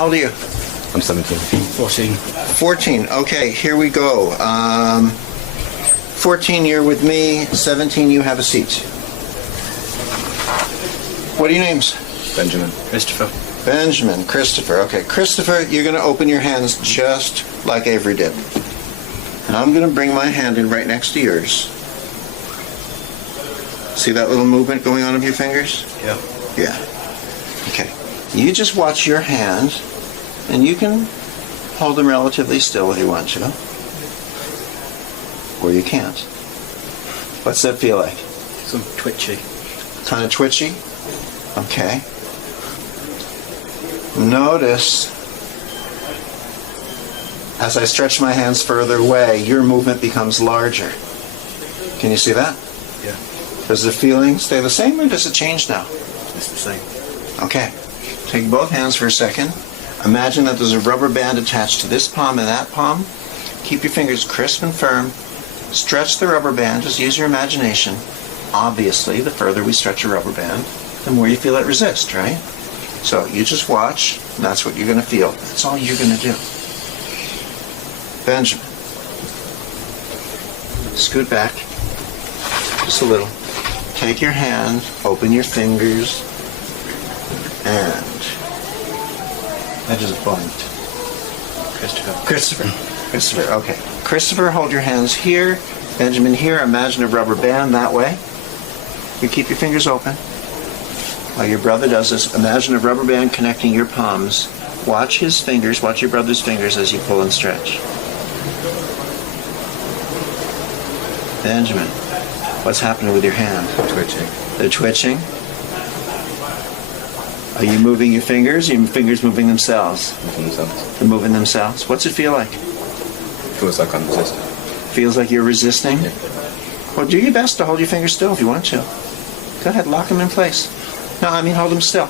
How old are you? I'm 17. 14. 14. Okay, here we go. 14, you're with me. 17, you have a seat. What are your names? Benjamin. Christopher. Benjamin, Christopher. Okay, Christopher, you're going to open your hands just like Avery did. And I'm going to bring my hand in right next to yours. See that little movement going on of your fingers? Yeah. Yeah. Okay. You just watch your hand, and you can hold them relatively still if you want to. Or you can't. What's that feel like? Some twitchy. Kind of twitchy? Okay. Notice, as I stretch my hands further away, your movement becomes larger. Can you see that? Yeah. Does the feeling stay the same, or does it change now? It's the same. Okay. Take both hands for a second. Imagine that there's a rubber band attached to this palm and that palm. Keep your fingers crisp and firm. Stretch the rubber band. Just use your imagination. Obviously, the further we stretch a rubber band, the more you feel it resist, right? So you just watch, and that's what you're going to feel. That's all you're going to do. Benjamin. Scoot back. Just a little. Take your hand, open your fingers, and I just bumped. Christopher, okay. Christopher, hold your hands here. Benjamin here. Imagine a rubber band that way. You keep your fingers open. While your brother does this, imagine a rubber band connecting your palms. Watch his fingers, watch your brother's fingers as you pull and stretch. Benjamin, what's happening with your hand? Twitching. They're twitching. Are you moving your fingers? Are your fingers moving themselves? Moving themselves. They're moving themselves. What's it feel like? Feels like I'm resisting. Feels like you're resisting? Yeah. Well, do your best to hold your fingers still if you want to. Go ahead, lock them in place. No, I mean hold them still.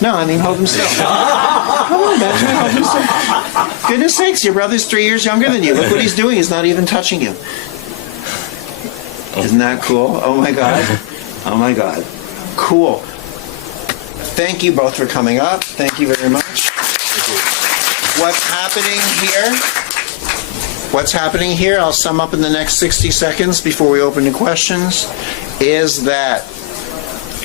No, I mean hold them still. Come on, Benjamin, hold them still. Goodness sakes, your brother's 3 years younger than you. Look what he's doing. He's not even touching you. Isn't that cool? Oh my God. Oh my God. Cool. Thank you both for coming up. Thank you very much. What's happening here? What's happening here, I'll sum up in the next 60 seconds before we open to questions, is that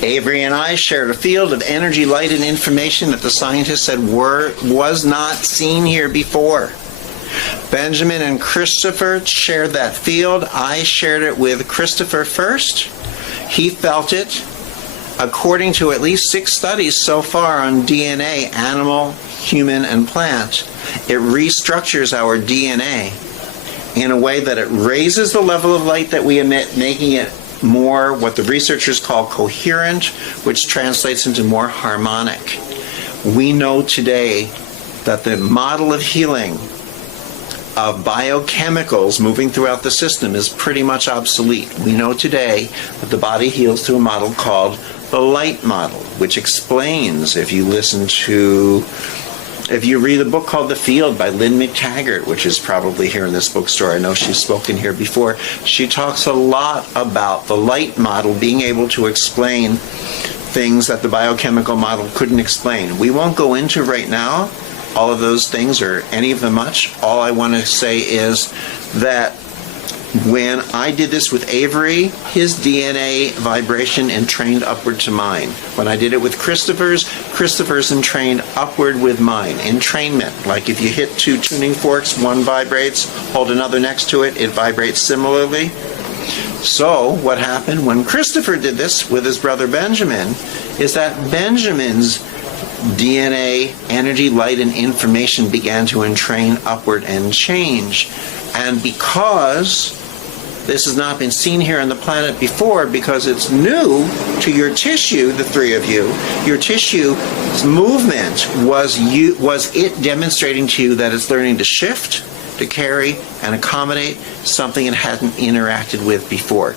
Avery and I shared a field of energy, light, and information that the scientists said was not seen here before. Benjamin and Christopher shared that field. I shared it with Christopher first. He felt it. According to at least 6 studies so far on DNA, animal, human, and plant, it restructures our DNA in a way that it raises the level of light that we emit, making it more what the researchers call coherent, which translates into more harmonic. We know today that the model of healing of biochemicals moving throughout the system is pretty much obsolete. We know today that the body heals through a model called the light model, which explains, if you read a book called The Field by Lynn McTaggart, which is probably here in this bookstore. I know she's spoken here before. She talks a lot about the light model being able to explain things that the biochemical model couldn't explain. We won't go into right now all of those things or any of them much. All I want to say is that when I did this with Avery, his DNA vibration entrained upward to mine. When I did it with Christopher's entrained upward with mine. Entrainment, like if you hit 2 tuning forks, one vibrates, hold another next to it, it vibrates similarly. So what happened when Christopher did this with his brother Benjamin is that Benjamin's DNA, energy, light, and information began to entrain upward and change. And because this has not been seen here on the planet before, because it's new to your tissue, the 3 of you, your tissue's movement was it demonstrating to you that it's learning to shift, to carry, and accommodate something it hadn't interacted with before.